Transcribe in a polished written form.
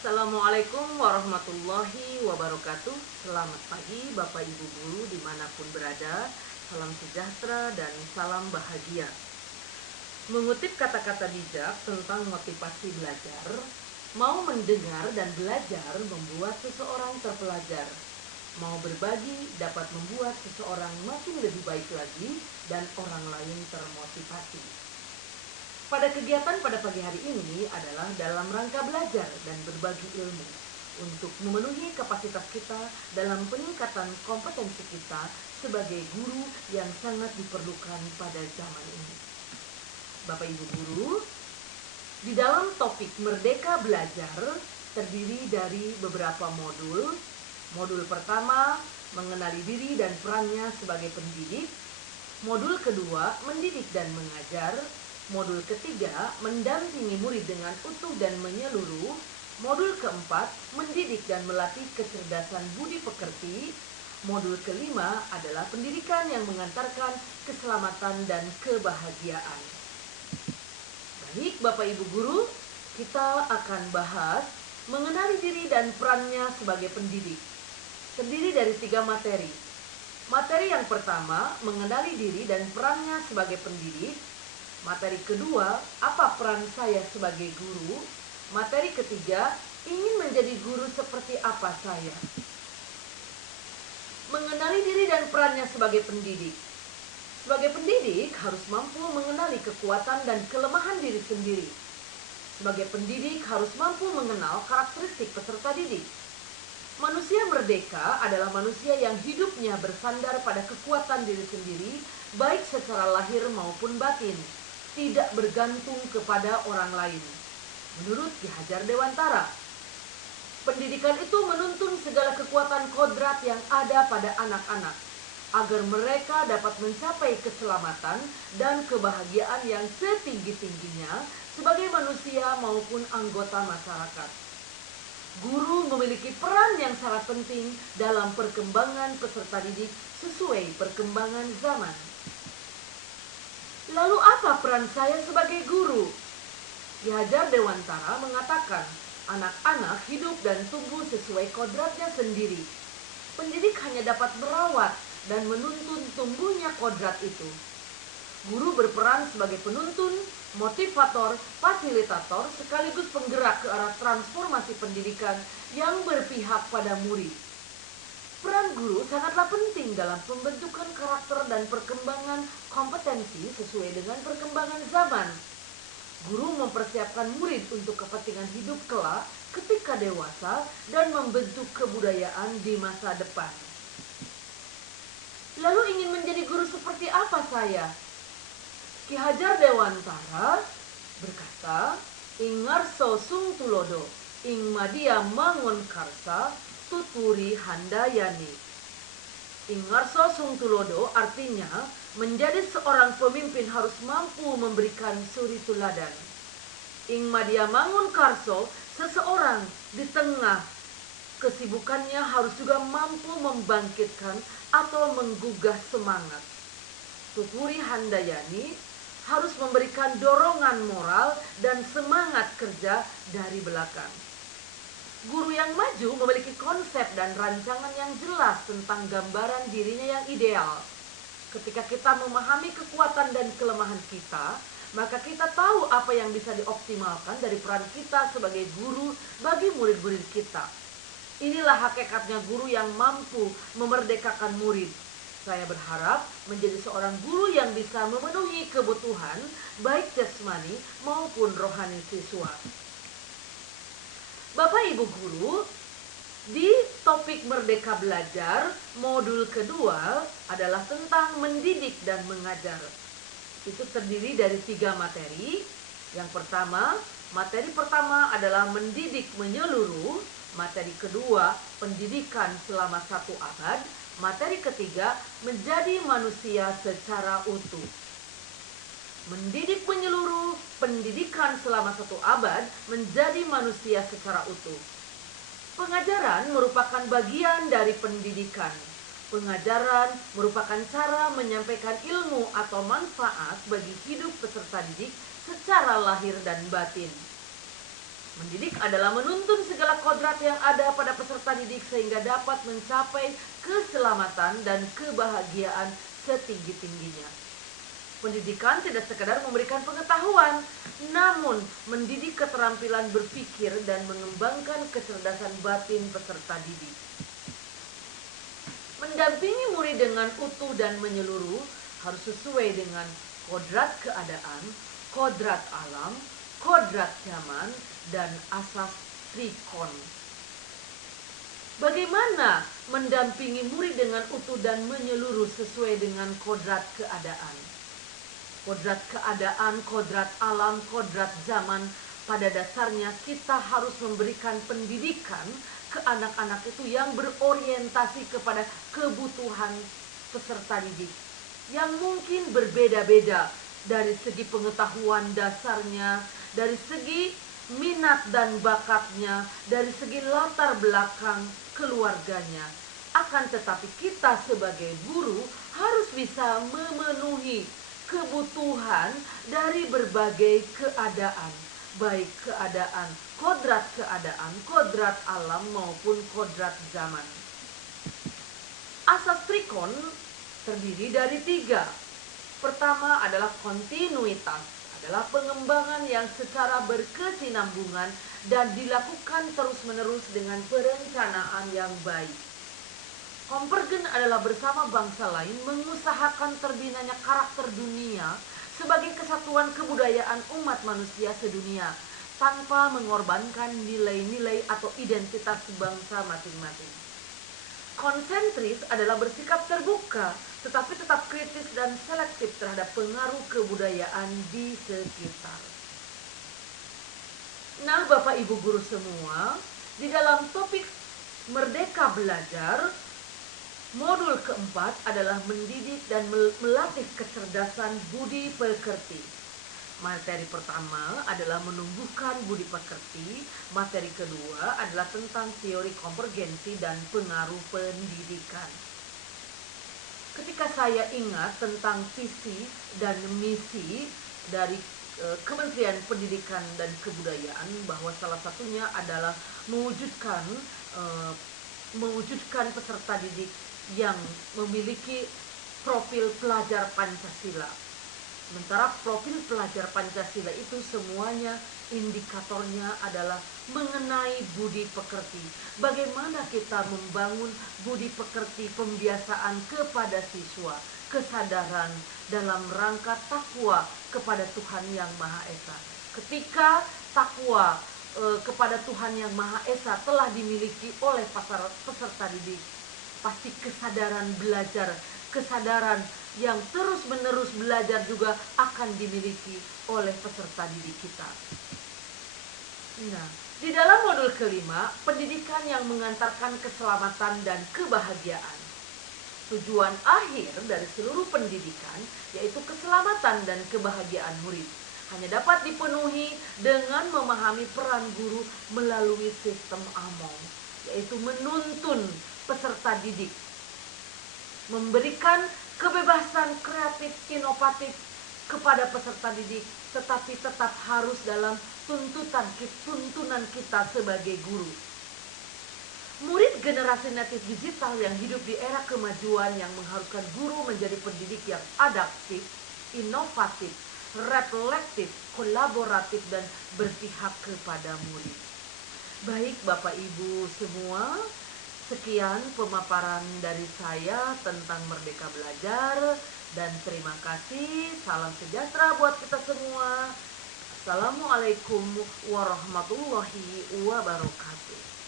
Assalamualaikum warahmatullahi wabarakatuh. Selamat pagi Bapak Ibu Guru dimanapun berada. Salam sejahtera dan salam bahagia. Mengutip kata-kata bijak tentang motivasi belajar, mau mendengar dan belajar membuat seseorang terpelajar. Mau berbagi dapat membuat seseorang makin lebih baik lagi dan orang lain termotivasi. Pada kegiatan pada pagi hari ini adalah dalam rangka belajar dan berbagi ilmu untuk memenuhi kapasitas kita dalam peningkatan kompetensi kita sebagai guru yang sangat diperlukan pada zaman ini. Bapak Ibu Guru, di dalam topik Merdeka Belajar terdiri dari beberapa modul. Modul pertama, mengenali diri dan perannya sebagai pendidik. Modul kedua, mendidik dan mengajar. Modul ketiga, mendampingi murid dengan utuh dan menyeluruh. Modul keempat, mendidik dan melatih kecerdasan budi pekerti. Modul kelima adalah pendidikan yang mengantarkan keselamatan dan kebahagiaan. Baik Bapak Ibu Guru, kita akan bahas mengenali diri dan perannya sebagai pendidik. Terdiri dari 3 materi. Materi yang pertama, mengenali diri dan perannya sebagai pendidik. Materi kedua, apa peran saya sebagai guru? Materi ketiga, ingin menjadi guru seperti apa saya? Mengenali diri dan perannya sebagai pendidik. Sebagai pendidik harus mampu mengenali kekuatan dan kelemahan diri sendiri. Sebagai pendidik harus mampu mengenal karakteristik peserta didik. Manusia merdeka adalah manusia yang hidupnya bersandar pada kekuatan diri sendiri, baik secara lahir maupun batin. Tidak bergantung kepada orang lain. Menurut Ki Hajar Dewantara, pendidikan itu menuntun segala kekuatan kodrat yang ada pada anak-anak, agar mereka dapat mencapai keselamatan dan kebahagiaan yang setinggi-tingginya sebagai manusia maupun anggota masyarakat. Guru memiliki peran yang sangat penting dalam perkembangan peserta didik sesuai perkembangan zaman. Lalu apa peran saya sebagai guru? Ki Hajar Dewantara mengatakan, anak-anak hidup dan tumbuh sesuai kodratnya sendiri. Pendidik hanya dapat merawat dan menuntun tumbuhnya kodrat itu. Guru berperan sebagai penuntun, motivator, fasilitator, sekaligus penggerak ke arah transformasi pendidikan yang berpihak pada murid. Peran guru sangatlah penting dalam pembentukan karakter dan perkembangan kompetensi sesuai dengan perkembangan zaman. Guru mempersiapkan murid untuk kepentingan hidup kelak ketika dewasa dan membentuk kebudayaan di masa depan. Lalu ingin menjadi guru seperti apa saya? Ki Hajar Dewantara berkata, Ingarso sung tulodo, ing madia mangun karsa, tuturi handayani. Ingarso sung tulodo artinya menjadi seorang pemimpin harus mampu memberikan suri tuladan. Ing madia mangun karso, seseorang di tengah kesibukannya harus juga mampu membangkitkan atau menggugah semangat. Tuturi handayani harus memberikan dorongan moral dan semangat kerja dari belakang. Guru yang maju memiliki konsep dan rancangan yang jelas tentang gambaran dirinya yang ideal. Ketika kita memahami kekuatan dan kelemahan kita, maka kita tahu apa yang bisa dioptimalkan dari peran kita sebagai guru bagi murid-murid kita. Inilah hakikatnya guru yang mampu memerdekakan murid. Saya berharap menjadi seorang guru yang bisa memenuhi kebutuhan baik jasmani maupun rohani siswa. Bapak Ibu Guru, di topik Merdeka Belajar, modul kedua adalah tentang mendidik dan mengajar. Itu terdiri dari 3 materi. Yang pertama, materi pertama adalah mendidik menyeluruh. Materi kedua, pendidikan selama 1 abad. Materi ketiga, menjadi manusia secara utuh. Mendidik menyeluruh, pendidikan selama 1 abad, menjadi manusia secara utuh. Pengajaran merupakan bagian dari pendidikan. Pengajaran merupakan cara menyampaikan ilmu atau manfaat bagi hidup peserta didik secara lahir dan batin. Mendidik adalah menuntun segala kodrat yang ada pada peserta didik sehingga dapat mencapai keselamatan dan kebahagiaan setinggi-tingginya. Pendidikan tidak sekadar memberikan pengetahuan, namun mendidik keterampilan berpikir dan mengembangkan kecerdasan batin peserta didik. Mendampingi murid dengan utuh dan menyeluruh harus sesuai dengan kodrat keadaan, kodrat alam, kodrat zaman, dan asas trikon. Bagaimana mendampingi murid dengan utuh dan menyeluruh sesuai dengan kodrat keadaan? Kodrat keadaan, kodrat alam, kodrat zaman, pada dasarnya kita harus memberikan pendidikan ke anak-anak itu yang berorientasi kepada kebutuhan peserta didik yang mungkin berbeda-beda dari segi pengetahuan dasarnya, dari segi minat dan bakatnya, dari segi latar belakang keluarganya. Akan tetapi kita sebagai guru harus bisa memenuhi kebutuhan dari berbagai keadaan, baik keadaan kodrat alam maupun kodrat zaman. Asas trikon terdiri dari 3. Pertama adalah kontinuitas, adalah pengembangan yang secara berkesinambungan dan dilakukan terus-menerus dengan perencanaan yang baik. Konvergen adalah bersama bangsa lain mengusahakan terbinanya karakter dunia sebagai kesatuan kebudayaan umat manusia sedunia tanpa mengorbankan nilai-nilai atau identitas bangsa masing-masing. Konsentris adalah bersikap terbuka tetapi tetap kritis dan selektif terhadap pengaruh kebudayaan di sekitar. Nah, Bapak Ibu guru semua, di dalam topik Merdeka Belajar, modul keempat adalah mendidik dan melatih kecerdasan budi pekerti. Materi pertama adalah menumbuhkan budi pekerti. Materi kedua adalah tentang teori konvergensi dan pengaruh pendidikan. Ketika saya ingat tentang visi dan misi dari Kementerian Pendidikan dan Kebudayaan, bahwa salah satunya adalah mewujudkan peserta didik yang memiliki profil pelajar Pancasila. Sementara profil pelajar Pancasila itu semuanya indikatornya adalah mengenai budi pekerti. Bagaimana kita membangun budi pekerti, pembiasaan kepada siswa, kesadaran dalam rangka takwa kepada Tuhan Yang Maha Esa. Ketika takwa kepada Tuhan Yang Maha Esa telah dimiliki oleh peserta didik, pasti kesadaran belajar, kesadaran yang terus-menerus belajar juga akan dimiliki oleh peserta didik kita. Nah, di dalam modul kelima, pendidikan yang mengantarkan keselamatan dan kebahagiaan. Tujuan akhir dari seluruh pendidikan yaitu keselamatan dan kebahagiaan murid hanya dapat dipenuhi dengan memahami peran guru melalui sistem AMONG, yaitu menuntun peserta didik, memberikan kebebasan kreatif inovatif kepada peserta didik, tetapi tetap harus dalam tuntunan kita sebagai guru. Murid generasi native digital yang hidup di era kemajuan yang mengharuskan guru menjadi pendidik yang adaptif, inovatif, reflektif, kolaboratif, dan berpihak kepada murid. Baik Bapak Ibu semua, sekian pemaparan dari saya tentang Merdeka Belajar, dan terima kasih. Salam sejahtera buat kita semua. Assalamualaikum warahmatullahi wabarakatuh.